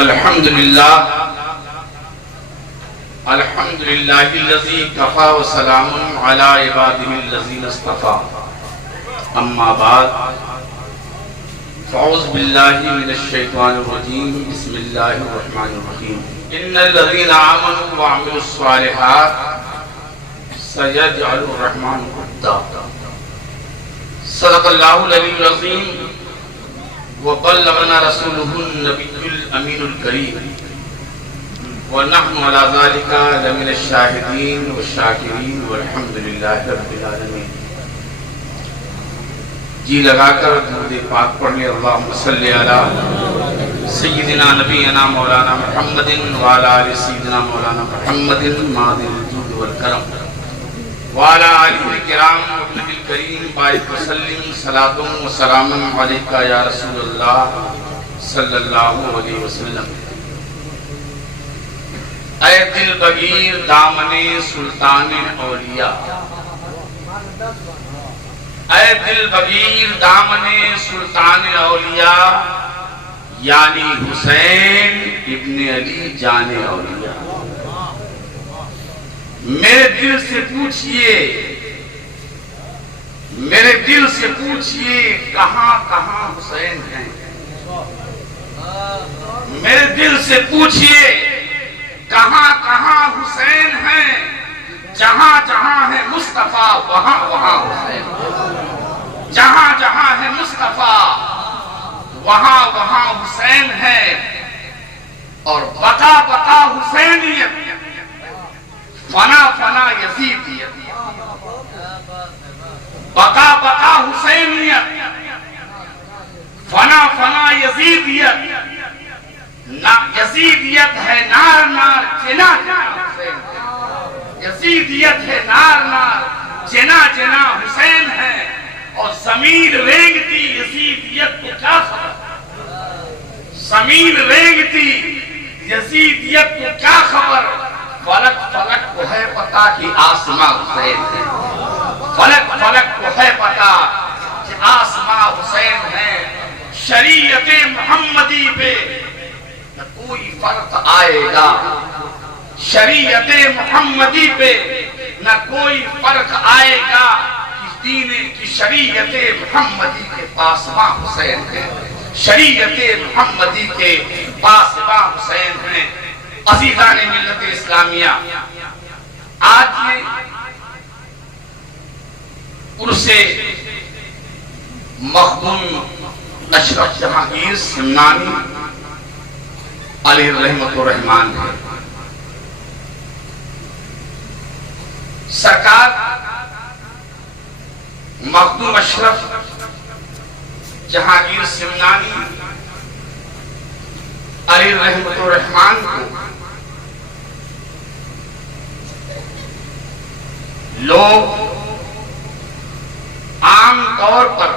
अल्हम्दुलिल्लाह अल्हम्दुलिल्लाहिल्लज़ी कफ़ा व सलामुन अला इबादिहिल्लज़ीना इस्तफ़ा। अम्मा बाद फ़अऊज़ु बिल्लाहि मिनश शैतानिर रजीम। बिस्मिल्लाहिर रहमानिर रहीम। इन्नल्लज़ीना आमनू व अमिलुस सालिहात सयजअलुर रहमानु वद्दा। सदक़ल्लाहुल अलीयुल अज़ीम व बल्लगना रसूलुहुन नबियुल अमीनुल करीम व नहनु अला ज़ालिका लमिनश शाहिदीन व शाकिरीन वल्हम्दुलिल्लाहि रब्बिल आलमीन। जी लगाकर दुरूद पाक पढ़ने अल्लाहुम्मा सल्लि अला सय्यिदिना नबियना मौलाना मुहम्मदिन व अला आलि सय्यिदिना मौलाना मुहम्मदिन मादिल जूद वल करम व अला आलिहिल किराम वनबिल करीम बारिक वसल्लिम सलातुम व सलामुन अलैका या रसूलल्लाह सल्लल्लाहु अलैहि वसल्लम। ऐ दिल बगीर दामने सुल्ताने औलिया, ऐ दिल बगीर दामने सुल्ताने औलिया, यानी हुसैन इब्ने अली जाने औलिया। मेरे दिल से पूछिए, मेरे दिल से पूछिए कहां कहां हुसैन हैं। मेरे दिल से पूछिए कहां कहां हुसैन हैं। जहां जहां है मुस्तफा वहां वहां हुसैन। जहां जहां है मुस्तफा वहां वहां हुसैन है। और बता बता हुसैनियत, फना फना यजीदियत। बका बका हुसैनियत, फना फना यजीदियत। ना यजीदियत है नार नार जिना जिना हुसैन है। यजीदियत है नार नार जिना जिना हुसैन है। और जमीन रेंगती यजीदियत को क्या खबर। जमीन रेंगती यजीदियत को क्या खबर। फलक फलक को है पता कि आसमां हुसैन है। फलक फलक को है पता कि आसमां हुसैन है। शरीयत मोहम्मदी पे न कोई फर्क आएगा। शरीयत मोहम्मदी पे न कोई फर्क आएगा। दीन की शरीयत मोहम्मदी के पासवां हुसैन है। शरीयत मोहम्मदी के पासवां हुसैन है। अज़ीज़ान मिल्लत इस्लामिया, आज ये उर्से मखदूम अशरफ जहांगीर सिमनानी अलैहि रहमतुर रहमान है। सरकार मखदूम अशरफ जहांगीर सिमनानी अलैहि रहमतुर रहमान को लोग आम तौर पर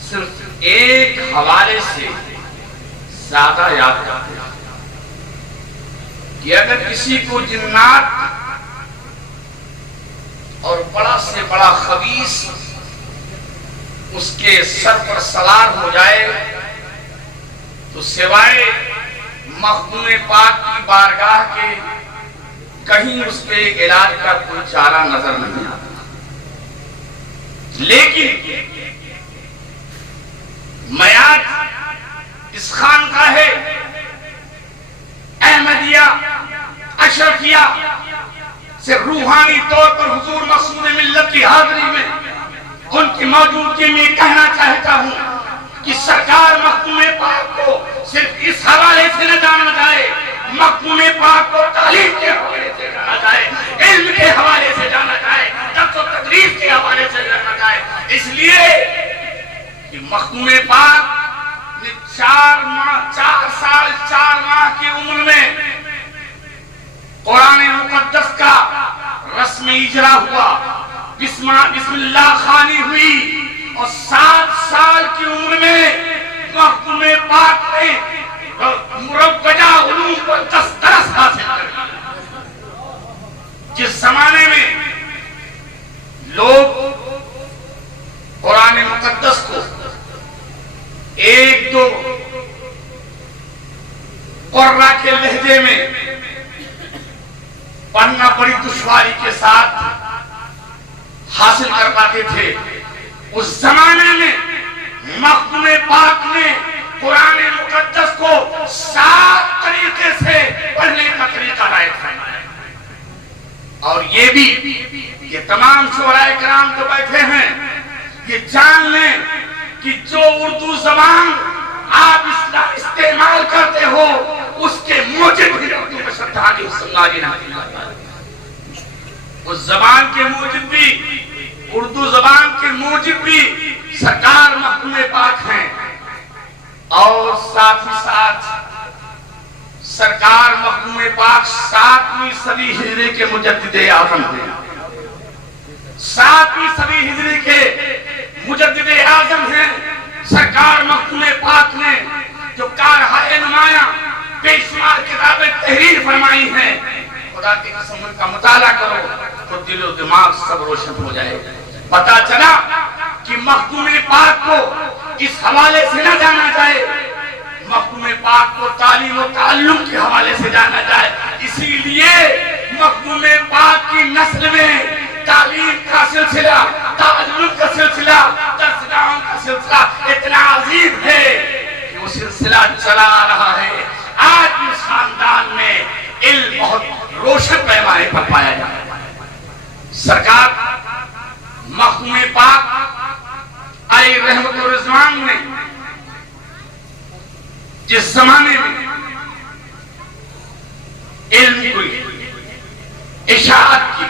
सिर्फ एक हवाले से ज्यादा याद करते हैं कि अगर किसी को जिन्नात और बड़ा से बड़ा खबीस उसके सर पर सवार हो जाए तो सिवाय मखदूम पाक की बारगाह के कहीं उसके इलाज का कोई चारा नजर नहीं आता। लेकिन मैं आज इस खानकाह अहमदिया अशरफिया से रूहानी तौर पर हुजूर मक़सूद मिल्लत की हाज़िरी में उनकी मौजूदगी में कहना चाहता हूं कि सरकार मखदूम पाक को सिर्फ इस हवाले से न जाना जाए, मखदूम पाक को तालीम के हवाले से जाना जाए, इल्म के हवाले से जाना जाए, दर्स और तदरीस के हवाले से जाना जाए। इसलिए कि मखदूम पाक ने 4 साल 4 माह की उम्र में कुरान मुकद्दस का रस्मी इजरा हुआ, बिस्मिल्लाह खानी हुई। और 7 साल की उम्र में मखदूम पाक ने मुरव्वजा उलूम पर 10 दरस हासिल कर लिया। जिस जमाने में लोग कुरान मुकद्दस को 1-2 के लहजे में पढ़ना बड़ी दुश्वारी के साथ हासिल कर पाते थे। उस जमाने में मखदूम पाक ने कुरान मुकद्दस को 7 तरीके से पढ़ने का तरीका लाया था। और ये भी ये तमाम शोराए कराम तो बैठे हैं, ये जान लें कि जो उर्दू जबान आप इस्तेमाल करते हो उसके मूजिब भी उर्दू में श्रद्धांजलि उस जबान के मूजिब भी, उर्दू जबान के मूजिब भी सरकार मखदूम पाक हैं। और साथ ही साथ सरकार मखदूम पाक 7वीं सदी हिजरी के मुजद्दिद-ए आज़म हैं। 7वीं सदी हिजरी के मुजद्दिद-ए आज़म हैं। सरकार मखदूम पाक ने जो कारहाए नुमाया बेशुमार किताबें तहरीर फरमाई हैं, खुदा की कसम उनका मुताला करो तो दिलो दिमाग सब रोशन हो जाएगा। पता चला कि मखदूम पाक को इस हवाले से न जाना जाए, मखदूम पाक को तालीम और ताल्लुम के हवाले से जाना जाए। इसीलिए मखदूम पाक की नस्ल में तालीम का सिलसिला, ताल्लुम का सिलसिला, दर्सगाहों का सिलसिला इतना अजीम है कि वो सिलसिला चला आ रहा है। आज भी खानदान में इल्म बहुत रोशन पैमाने पर पाया जा रहा है। सरकार मखदूम पाक अलैहि रहमत व रिज़वान ने जिस जमाने में इल्म की इशाअत की,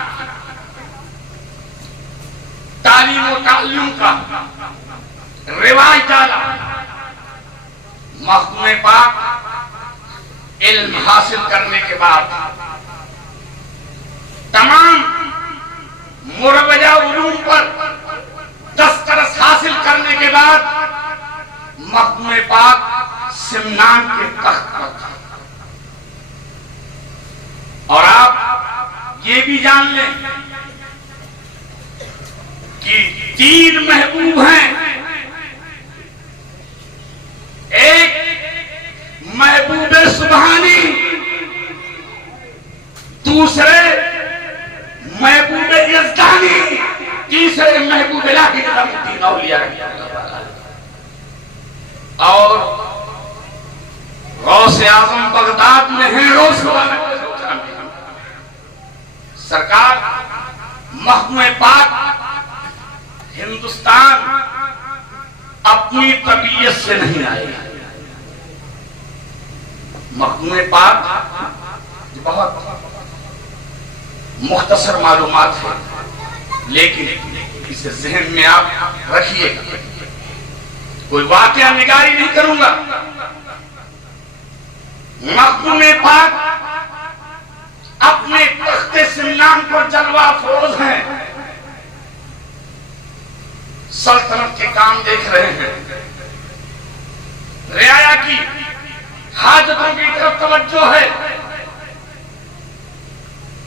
तालीम और ताल्लुम का रिवाज डाला, मखदूम पाक इल्म हासिल करने के बाद तमाम मुरवजा उलूम पर दस्तरस हासिल करने के बाद मखदूम पाक सिमनान के तख्त पर था। और आप ये भी जान लें कि 3 महबूब हैं। एक महबूब सुबहानी, दूसरे महबूब यज़दानी, तीसरे महबूब इलाही निज़ामुद्दीन औलिया। और गौसे आज़म बगदाद में है, सरकार मखदूम पाक हिंदुस्तान अपनी तबीयत से नहीं आए। मखदूम पाक बहुत मुख्तसर मालूमात है, लेकिन इसे ज़हन में आप रखिएगा। कोई वाकया निगारी नहीं करूंगा। मखदूम पाक अपने तख्ते सिमनान पर जलवा फरोज हैं, सल्तनत के काम देख रहे हैं, रियाया की हाजतों की तरफ तवज्जो है।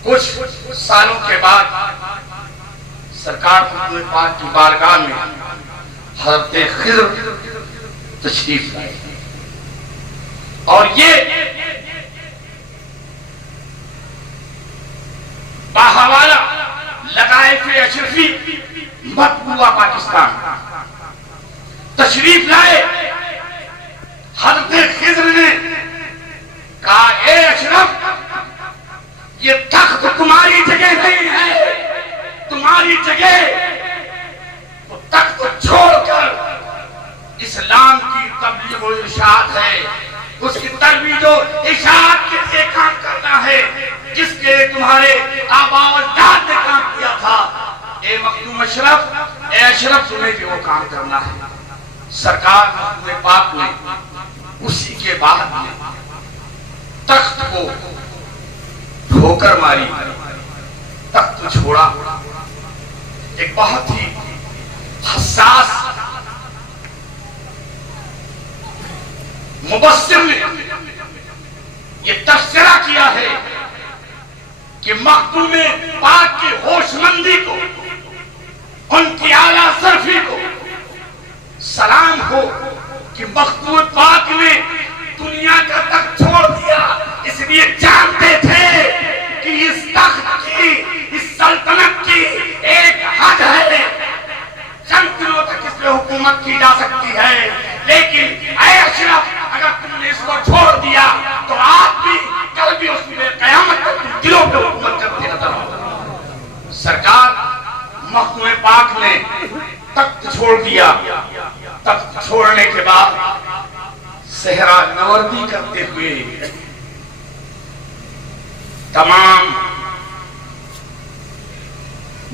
कुछ सालों के बाद सरकार मखदूम पाक की बारगाह में हज़रत खिज़र तशरीफ लाए और ये बाहवाला लगाए अशरफी मतबूआ पाकिस्तान तशरीफ लाए। हज़रत खिज़र ने कहा, ए अशरफ, ये तख्त तुम्हारी जगह नहीं है, तुम्हारी जगह तो तख्त छोड़कर इस्लाम की तबलीग और इरशाद है, उसकी तरबीज और इरशाद के लिए काम करना है, जिसके तुम्हारे आबा और अजदाद ने काम किया था। ए मखदूम अशरफ, ए अशरफ, तुम्हें भी वो काम करना है। सरकार मखदूम पाक ने उसी के बाद में तख्त को ठोकर मारी, तख्त छोड़ा। एक बहुत ही हसास मुबस्सिर ने ये तस्करा किया है कि मखदूम पाक की होशमंदी को, उनकी आला सरफी को सलाम हो कि मखदूम पाक ने दुनिया का तख्त छोड़ दिया, दिया। तख्त छोड़ने के बाद सहरा नवर्दी करते हुए तमाम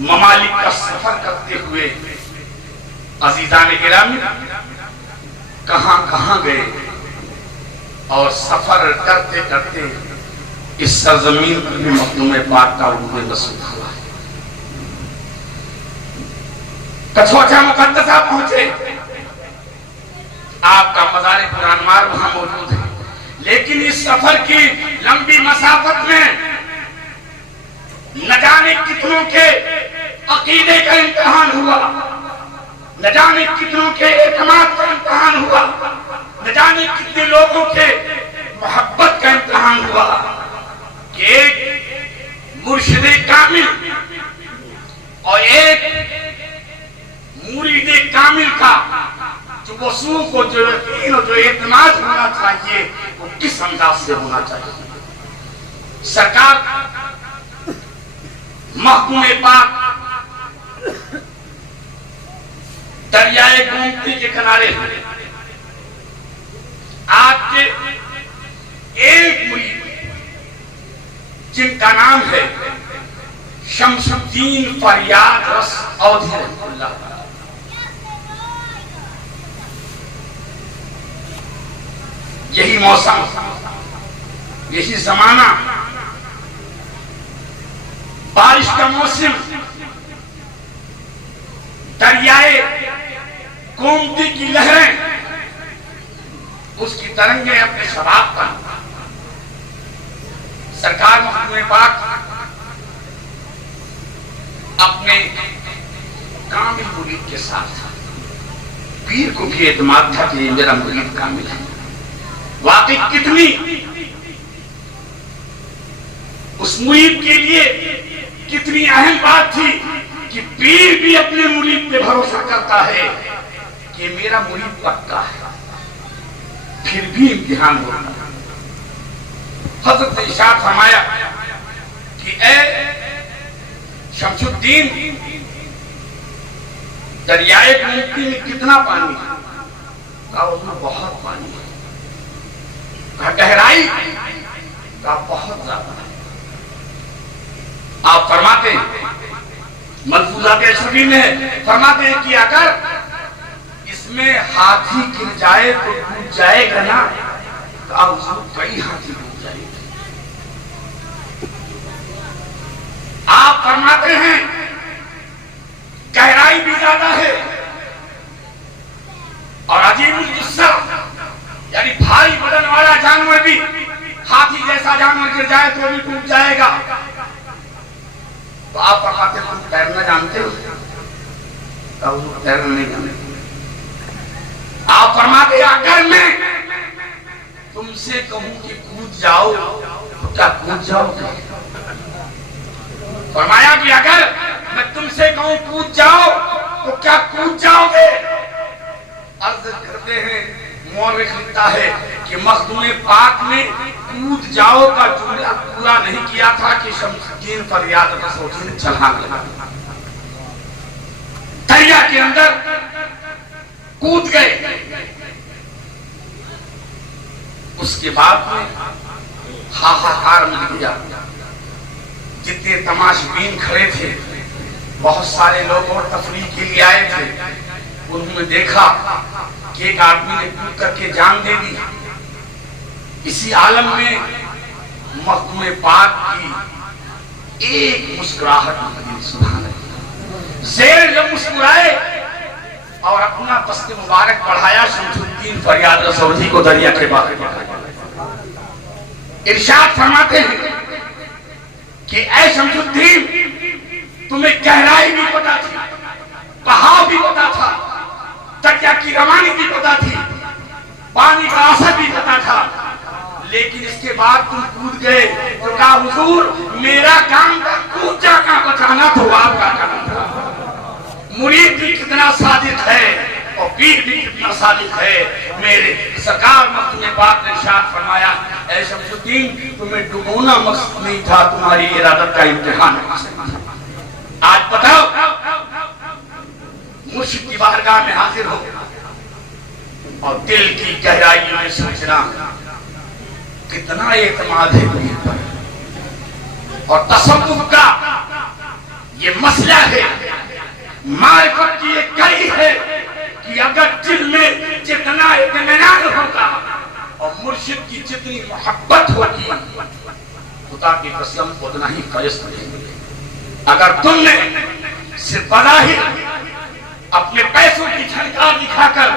ममालिक का सफर करते हुए अजीजान गिरामी कहां कहां गए और सफर करते करते इस सरजमीन पर भी मखदूम पाक का उन्हें रसूल हुआ। कछोटा मुकद्दसा पहुंचे, आपका मज़ार पुरानवार वहां मौजूद है, लेकिन इस सफर की लंबी मसाफत में न जाने कितनों के अकीदे का इम्तिहान हुआ, न जाने कितनों के एतमाद का इम्तिहान हुआ, न जाने कितने लोगों के मोहब्बत का इम्तिहान हुआ कि एक मुर्शिदे कामिल और एक मुरीदे कामिल का जो वसूल को जो यकीन और जो एतमाद होना चाहिए वो किस अंदाज से होना चाहिए। सरकार महकूम पाक दरियाए गोमती के किनारे आपके एक मुरीद जिनका नाम है शमसुद्दीन फरियाद रस अवधी रहमतुल्लाह, यही मौसम, यही जमाना, बारिश का मौसम, दरियाए गोमती की लहरें, उसकी तरंगे अपने शबाब का सरकार महकूम पाक अपने कामिल मुरीद के साथ पीर को भी एतमाद था कि मेरा मुरीद कामिल है। वाकई कितनी उस मुरीद के लिए कितनी अहम बात थी कि पीर भी अपने मुरीद पे भरोसा करता है कि मेरा मुरीद पक्का है, फिर भी इम्तिहान होता है। हज़रत ने इरशाद फरमाया कि ए शमसुद्दीन, दरियाए गोमती में कितना पानी है? कहा उसमें बहुत पानी है। कहा गहराई? कहा बहुत ज्यादा है। आप फरमाते हैं मलफूजात अशरफी में फरमाते हैं कि अगर इसमें हाथी गिर जाए तो डूब जाएगा ना? कहा उसमें कई हाथी डूब जाएंगे। आप फरमाते हैं गहराई भी ज्यादा है और अजीबुल जुस्सा यानी भारी बदन वाला जानवर भी, हाथी जैसा जानवर गिर जाए तो भी डूब जाएगा। तो आप फरमाते तुम तैरना जानते हो? तैरना नहीं जानते। आप फरमाते अगर मैं तुमसे कहूं कि कूद जाओ तो क्या कूद जाओगे? फरमाया कि अगर मैं तुमसे कहूं कूद जाओ तो क्या कूद जाओगे? अर्ज करते हैं, मौरख लिखता है कि मखदूम पाक ने कूद जाओ का जुमला पूरा नहीं किया था कि शमसुद्दीन फरियाद रसूल ने छलांग लगा दरिया के अंदर कूद गए। उसके बाद में हाहाकार मिल गया। जितने तमाशबीन खड़े थे, बहुत सारे लोग और तफरीह के लिए आए थे, उन्होंने देखा कि एक आदमी ने कूद करके जान दे दी। इसी आलम में मखदूम पाक की एक मुस्कुराहट मिली। सुभान अल्लाह। शेर जब मुस्कुराए और अपना दस्ते मुबारक बढ़ाया, शमसुद्दीन फरियाद रसूल को दरिया के बाहर इरशाद फरमाते हैं कि ऐ शमसुद्दीन, तुम्हें गहराई भी पता थी, बहाव भी पता था, दरिया की रवानी भी पता थी, पानी का असर भी पता था, लेकिन इसके बाद तुम कूद गए। तो कहा हुजूर, मेरा काम था कूद जाना, बचाना तो आपका काम था। मुरीद भी कितना सादिक है और पीर भी कितना सादिक है। मेरे सरकार मखदूम पाक ने इरशाद फरमाया, ऐ शमसुद्दीन, तुम्हें डुबोना मकसद नहीं था, तुम्हारी इरादत का इम्तिहान है। आज बताओ मुर्शिद की बारगाह में हाजिर हो और दिल की गहराई में सोचना कितना एतमाद है मुझ पर, और तसव्वुफ का ये मसला है, मारिफत की ये कड़ी है कि अगर दिल में जितना इत्मीनान होगा और मुर्शिद की जितनी मोहब्बत होगी, खुदा की कसम उतना ही फरिश्त मिलेंगे। अगर तुमने सिर्फ बज़ाहिर अपने पैसों की झनकार दिखाकर,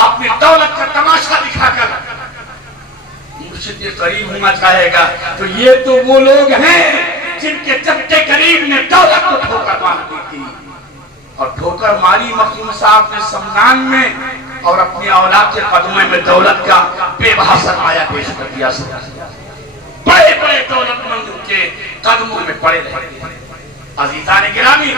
अपनी दौलत का तमाशा दिखाकर मुर्शिद के करीब होना चाहेगा, तो ये तो वो लोग हैं जिनके चट्टे करीब ने दौलत को ठोकर मार दी थी, और ठोकर मारी मखदूम साहब ने समनान में और अपनी औलाद के कदमों में दौलत का बेबहा सरमाया पेश कर दिया। बड़े बड़े दौलतमंद के कदमों में पड़े रहे। अज़ीज़ान गिरामी,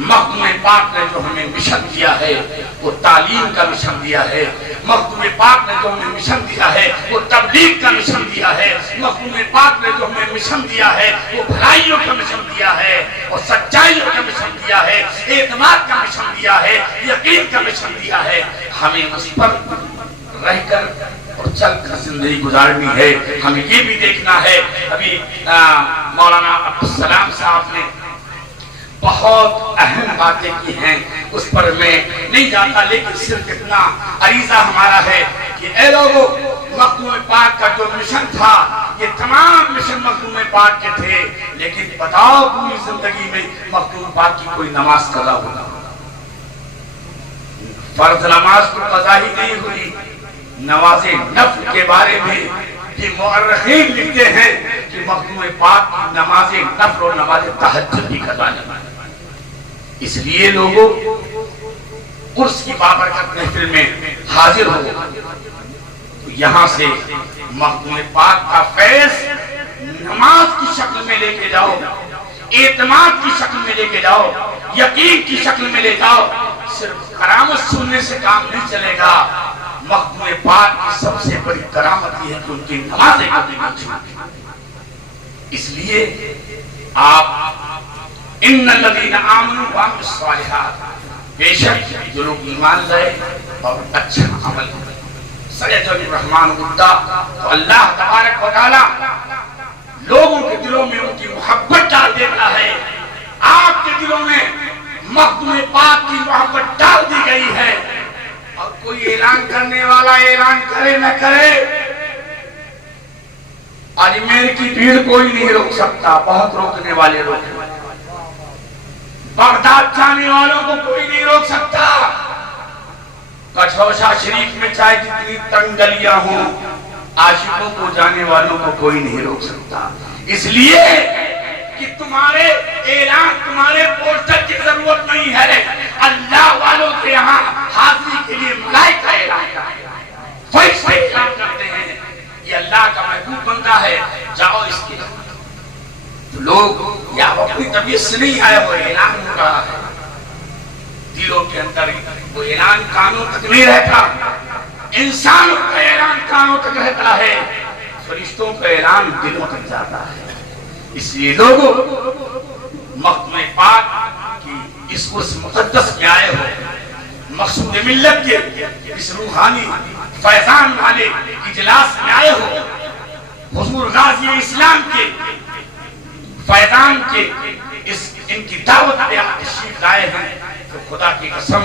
मखदूम पाक ने जो हमें मिशन दिया है वो तालीम का मिशन दिया है। मखदूम पाक ने जो हमें मिशन दिया है वो तबलीग का मिशन दिया है। मखदूम पाक ने जो हमें मिशन दिया है वो भलाइयों का मिशन दिया है और सच्चाइयों का मिशन दिया है, एतमाद का मिशन दिया है, यकीन का मिशन दिया है। हमें उस पर रहकर और चलकर जिंदगी गुजारनी है। हमें ये भी देखना है, अभी मौलाना अब्दुल सलाम साहब ने बहुत अहम बातें की हैं, उस पर मैं नहीं जाता, लेकिन सिर्फ इतना अरीजा हमारा है कि ए लोगों, मखदूम पाक का जो मिशन था, ये तमाम मिशन मखदूम पाक के थे, लेकिन बताओ पूरी जिंदगी में मखदूम पाक की कोई नमाज कज़ा होगा? फर्ज नमाज तो कज़ा ही नहीं हुई। नवाज़े नफ्ल के बारे में ये मुअर्रिखीन लिखते हैं कि मखदूम पाक की नमाज़े नफ्ल और नमाज़े तहज्जुद भी कज़ा नहीं। इसलिए लोगों, उर्स की बाबरकत महफिल में हाजिर हो, तो यहाँ से मखदूम पाक का फैज़ नमाज की शक्ल में लेके जाओ, एतमाद की शक्ल में लेके जाओ, यकीन की शक्ल में ले जाओ। सिर्फ करामत सुनने से काम नहीं चलेगा। मखदूम पाक की सबसे बड़ी करामत यह है कि उनकी नमाज़ें कभी नहीं छूटी। इसलिए आप इन्नल्लज़ीना आमनू व अमिलुस्सालिहात, बेशक जो लोग ईमान लाए और अच्छा अमल करें, सयजअलुर रहमान वुद्दा, तो अल्लाह तबारक व तआला लोगों के दिलों में उनकी मोहब्बत डाल देता है। आपके दिलों में मखदूम पाक की मोहब्बत डाल दी गई है, और कोई ऐलान करने वाला ऐलान करे न करे, अजमेर की भीड़ कोई नहीं रोक सकता, बहुत रोकने वाले लोग हैं। बगदाद जाने वालों को कोई नहीं रोक सकता। कछौसा शरीफ में चाहे जितनी तंग गलियां हों, आशिकों को जाने वालों को कोई नहीं रोक सकता। इसलिए कि तुम्हारे ऐलान, तुम्हारे पोस्टर की जरूरत नहीं है। अल्लाह वालों के यहाँ हाजिरी के लिए मलाइका ऐलान करते हैं, ये अल्लाह का महबूब बंदा है, जाओ इसके। तो लोग या अपनी तबीयत से नहीं आए, वो ऐलान हो रहा है दिलों के अंदर। वो ऐलान कानों तक नहीं रहता, इंसानों का ऐलान कानों तक रहता है, फरिश्तों का ऐलान दिलों तक जाता है। इसलिए लोगों, मखदूम पाक की इस उस मुक़द्दस में आए हो, मक़सूद मिल्लत के इस रूहानी फैज़ान वाले इजलास में आए हो, हुज़ूर गाज़ी इस्लाम के फैज़ान के इनकी दावत पे आप तशरीफ़ लाए हैं, तो खुदा की कसम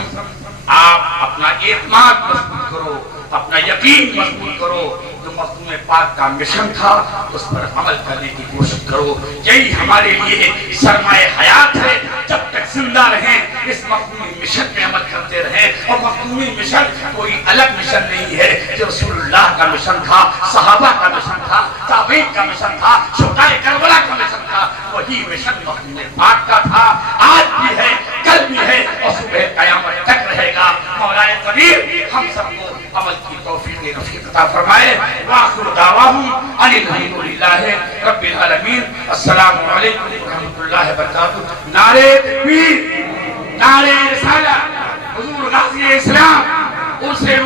आप अपना एतमाद मजबूत करो, अपना यकीन मजबूत करो। जो मखदूम पाक का मिशन था उस पर अमल करने की कोशिश करो। यही हमारे लिए सरमाए हयात है। जब तक जिंदा रहें इस मखदूमी मिशन में अमल करते रहें। और मखदूमी मिशन कोई अलग मिशन नहीं है, जो रसूलुल्लाह का मिशन था, सहाबा का मिशन था, ताबीन का मिशन था, शुहदाए करबला का मिशन था। वही मिशन मखदूम पाक का था, आज भी है, कल भी है और सुबह क़यामत तक रहेगा। मौलाए कबीर हम सबको अमल की तौफीक नसीब अता फरमाए। वाखिरु दावाहुम अनिल हम्दुलिल्लाहि रब्बिल आलमीन। अस्सलामु अलैकुम व रहमतुल्लाहि व बरकातुहू। नारे तकबीर, नारे रिसालत, हुजूर गाज़ी इस्लाम, उर्से